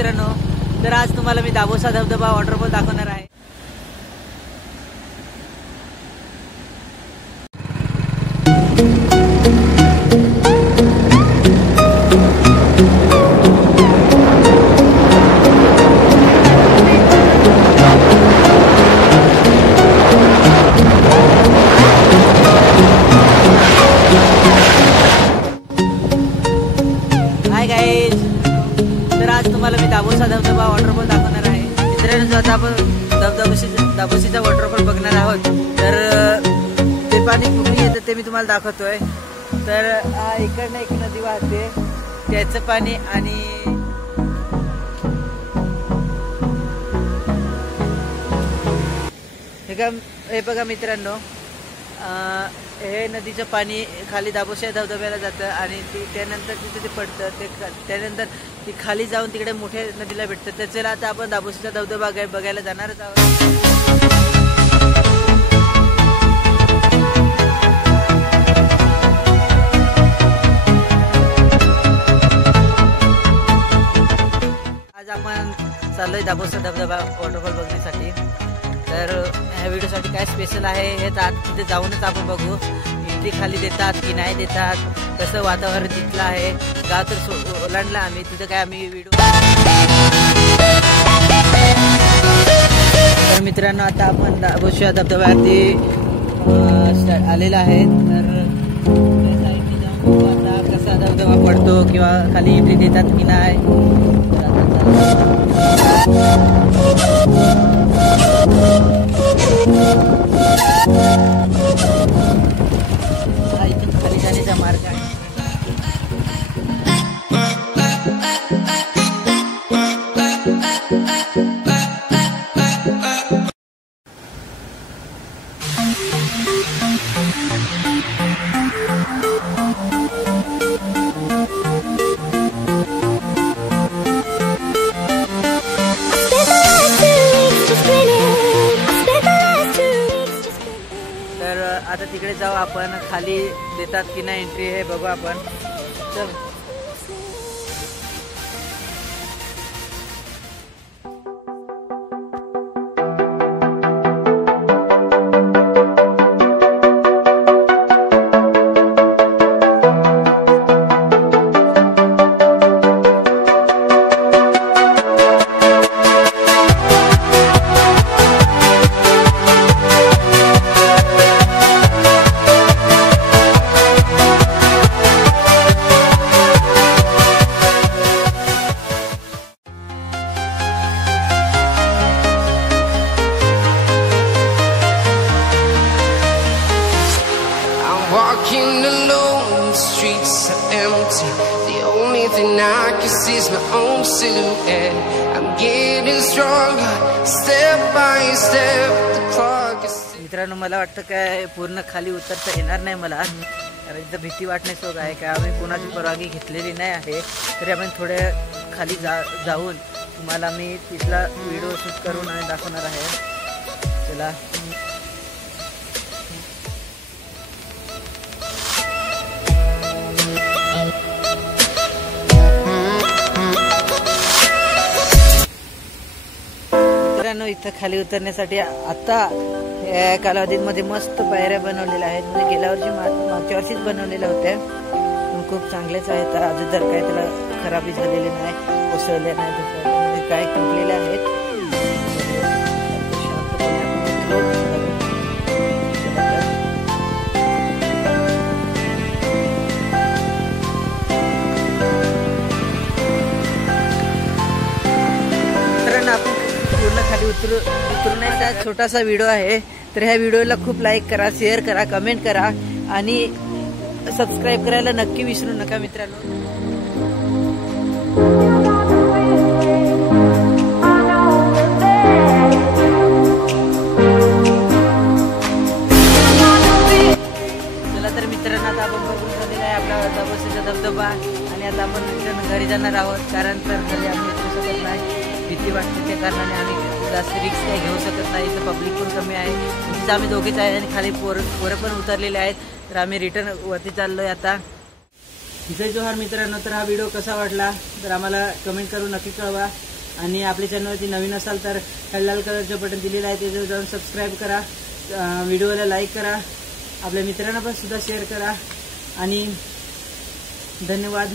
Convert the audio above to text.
मित्रांनो, तर आज तुम्हाला मी दाभोसा धबधबा वॉटरफॉल दाखवणार आहे। हाय गाइस, तर आज तुम्हाला मी दाभोसा धबधबा वॉटरफॉल दाखवणार आहे। मित्रांनो, आता आपण दाभोशीचा वॉटरफॉल बघणार आहोत। तर ते पाणी कुठे येतं ते मी तुम्हाला दाखवतोय। तर हा इकडनं एक नदी वाहते, त्याचं पाणी आणि हे बघा मित्रांनो, हे नदीचं पाणी खाली दाभोशा धबधब्याला जातं आणि त्यानंतर तिथे ते पडतं। त्यानंतर ती खाली जाऊन तिकडे मोठ्या नदीला भेटतं। तर चला आता आपण दाभोशीचा धबधबा बघायला जाणारच आहोत। आज आपण चाललोय दाभोसा धबधबा वॉटरफॉल बघण्यासाठी। तर ह्या व्हिडिओसाठी काय स्पेशल आहे हे तर तिथे जाऊनच आपण बघू। एंट्री खाली देतात की नाही देतात, कसं वातावरण तिथलं आहे। गाव तर ओलांडला आम्ही, तिथं काय आम्ही व्हिडिओ। तर मित्रांनो, आता आपण दाभोशा धबधब्यावरती आलेला आहे। तर साईडने जाऊन आता कसा धबधबा पडतो किंवा खाली एंट्री देतात की नाही। खाली जाण्याचा मार्ग आहे। आता तिकडे जाऊ आपण, खाली देतात की नाही एंट्री हे बघू आपण। चल Walking alone, the streets are empty. The only thing I can see is my own silhouette. I'm getting stronger, step by step. The clock is. मित्रांनो, मला वाटतं काय पूर्ण खाली उतरता येणार नाही मला, कारण इथं भीती वाटण्याचं आहे। काय आम्ही कोणाची परवानगी घेतलेली नाही आहे। तरी आपण थोडे खाली जाऊन तुम्हाला मी तिथला व्हिडिओ शूट करून आणि दाखवणार आहे। चला मित्रांनो, इथं खाली उतरण्यासाठी आता या कालावधीमध्ये मस्त पायऱ्या बनवलेल्या आहेत। म्हणजे गेल्या वर्षी मागच्या वर्षीच बनवलेल्या होत्या, पण खूप चांगलेच आहेत। तर अजून जर काय त्याला खराबी झालेली नाही, कोसळले नाही, काय तुटलेले आहेत। खाली उतरण्याचा छोटासा व्हिडिओ आहे। तर ह्या व्हिडिओला खूप लाईक करा, शेअर करा, कमेंट करा आणि सबस्क्राईब करायला नक्की विसरू नका मित्रांनो। चला तर मित्रांनो, आता आपण बघून झालेला आहे आपला दाभोशीचा धबधबा आणि आता आपण घरी जाणार आहोत। कारण तर घरी आम्ही उतरू शकत नाही, भीती वाटते, त्या कारणाने आम्ही जास्त रिक्स काही घेऊ शकत नाही। इथं पब्लिक पण कमी आहे, तिथं आम्ही दोघेच आहे आणि खाली पोरं पण उतरलेले आहेत। तर आम्ही रिटर्न वरती चाललोय आता। जय जोहार मित्रांनो, तर हा व्हिडिओ कसा वाटला तर आम्हाला कमेंट करून नक्की कळवा। आणि आपल्या चॅनलवरती नवीन असाल तर लाल कलरचं बटन दिलेलं आहे त्याच्यावर जाऊन सबस्क्राईब करा, व्हिडिओला लाईक करा, आपल्या मित्रांना पण सुद्धा शेअर करा आणि धन्यवाद.